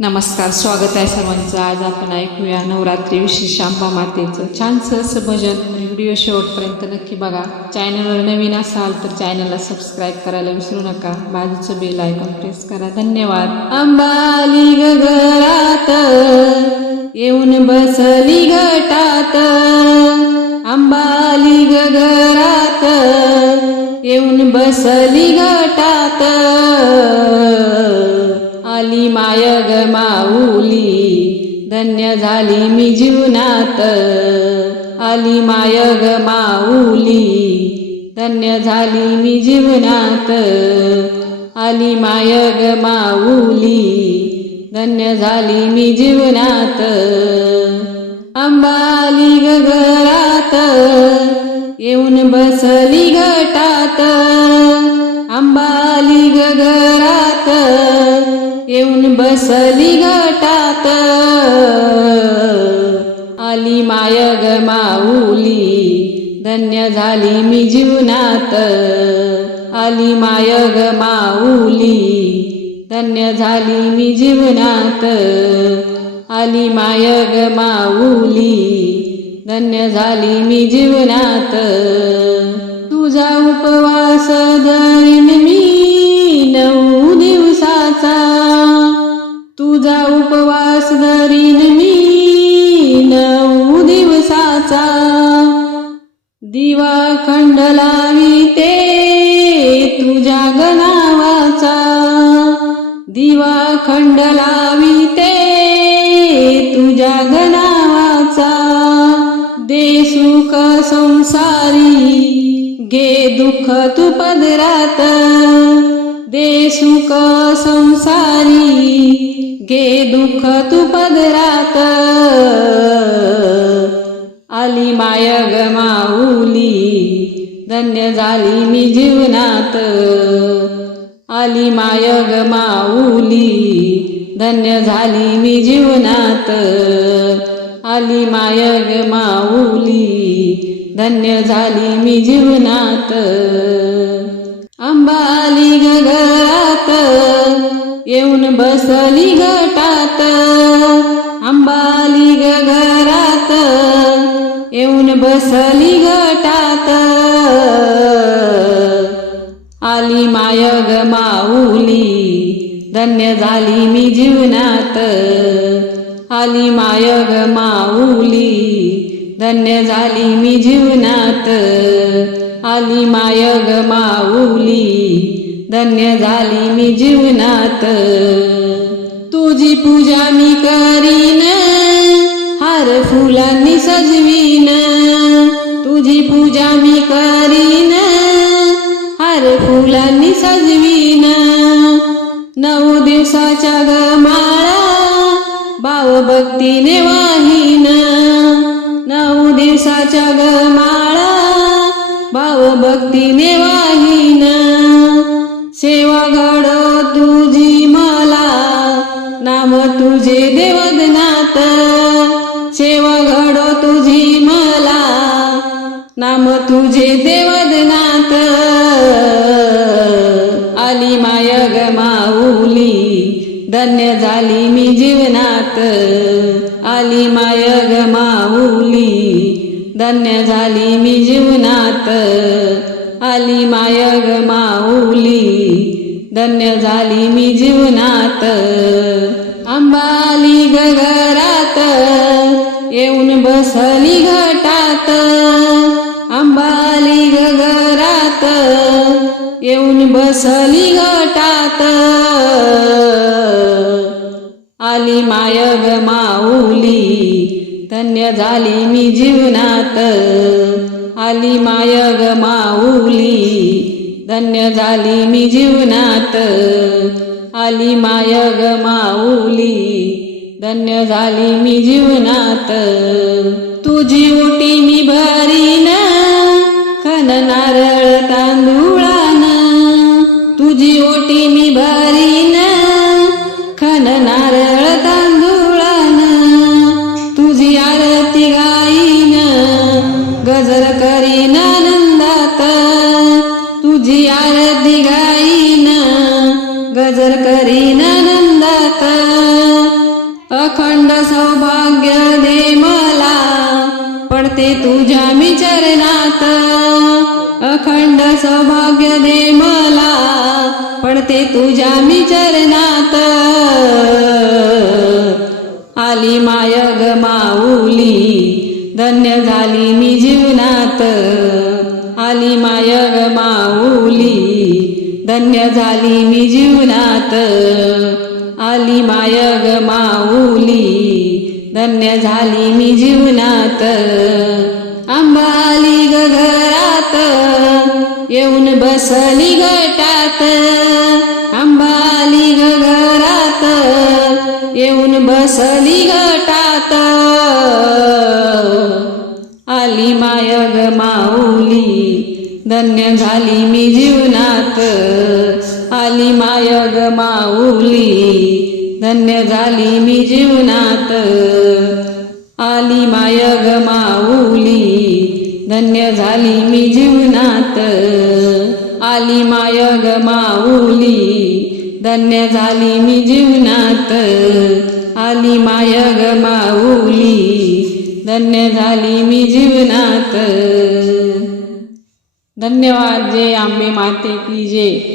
नमस्कार स्वागत आहे सर्वांचं. आज आपण ऐकूया नवरात्री विशेष आंबा मातेचं. छानसं असं भजन व्हिडिओ शेवटपर्यंत नक्की बघा. चॅनलवर नवीन असाल तर चॅनलला सबस्क्राईब करायला विसरू नका. बाजूचं बेल आयकॉन प्रेस करा. धन्यवाद. आंबाली गगरात येऊन बसली गटात आंबाली गगरात येऊन बसली गटात आली माय ग माऊली धन्य झाली मी जीवनात. आली माय ग माऊली धन्य झाली मी जीवनात. आली माय ग माऊली धन्य झाली मी जीवनात. अंबाली घरात येऊन बसली घटात. आंबा बसली गटात आली माय ग माऊली धन्य झाली मी जीवनात. आली माय ग माऊली धन्य झाली मी जीवनात. आली माय ग माऊली धन्य झाली मी जीवनात. तुझा उपवास धरी जाईन मी नऊ दिवसाचा. दिवा खंड ते तुझ्या गनावाचा दिवा खंड ते तुझ्या गनावाचा दे सुख संसारी गे दुःख तू पदरात. देशुक संसारी गे दुःख तू पदरात. आली माय ग माऊली धन्य झाली मी जीवनात. आली माय ग माऊली धन्य झाली मी जीवनात. आली माय ग माऊली धन्य झाली मी जीवनात. अंबाली गगरात येऊन बसली गटात अंबाली गगरात येऊन बसली गटात आली माय ग माऊली धन्य झाली मी जीवनात. आली माय ग माऊली धन्य झाली मी जीवनात. आली मायग माऊली. धन्य झाली मी जीवनात. तुझी पूजा मी करीन. हार फुलांनी सजवीन. तुझी पूजा मी करीन. हार फुलांनी सजवीन. नऊ दिवसाच्या ग माळा भाव भक्तीने वाहीन. नऊ दिवसाच्या गमाळा भक्तीने वाहिना. सेवा घडो तुझी मला नाम तुझे देवदनात सेवा घडो तुझी मला नाम तुझे देवदनात आली माय ग माऊली धन्य झाली मी जीवनात. आली माय ग माऊली धन्य झाली मी जीवनात. आली माय ग माऊली. धन्य झाली मी जीवनात. अंबाली गगरात येऊन बसली घटात. अंबाली गगरात येऊन बसली घटात. आली माय ग माऊली. धन्य झाली मी जीवनात. आली माय ग माऊली धन्य झाली मी जीवनात. आली माय ग माऊली धन्य झाली मी जीवनात. तुझी ओटी मी भर अखंड सौभाग्य दे मला पडते तुझ्या मी चरणात अखंड सौभाग्य दे मला पडते तुझ्या मी चरणात आली माय गमाऊली धन्य झाली मी जीवनात. आली माय गमाऊली धन्य झाली मी जीवनात. आली माय ग माऊली. धन्य झाली मी जीवनात. आंबा आली ग घरात. येऊन बसली गटात. आंबा आली ग घरात. येऊन बसली गटात. आली माय ग माऊली. धन्य झाली मी जीवनात. आली माय ग माऊली. धन्य झाली मी जीवनात. आली माय ग माऊली. धन्य झाली मी जीवनात. आली माय ग माऊली. धन्य झाली मी जीवनात. आली माय ग माऊली. धन्य झाली मी जीवनात. धन्यवाद जे आंबे माते की जे.